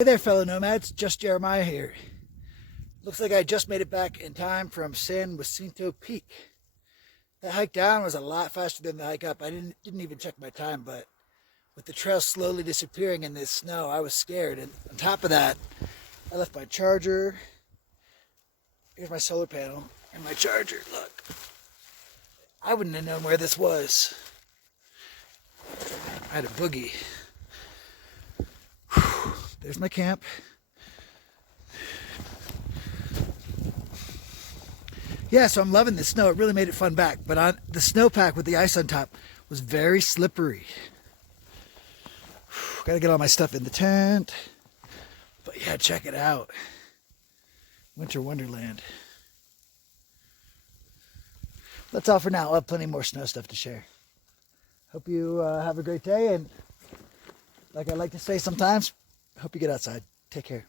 Hey there, fellow nomads. Just Jeremiah here. Looks like I just made it back in time from San Jacinto Peak. That hike down was a lot faster than the hike up. I didn't even check my time, but with the trail slowly disappearing in this snow, I was scared. And on top of that, I left my charger. Here's my solar panel and my charger. Look, I wouldn't have known where this was. I had a boogie. Whew. There's my camp. Yeah, so I'm loving the snow. It really made it fun back. But on the snowpack with the ice on top was very slippery. Gotta get all my stuff in the tent. But yeah, check it out. Winter Wonderland. That's all for now. I'll have plenty more snow stuff to share. Hope you have a great day. And like I like to say sometimes, hope you get outside. Take care.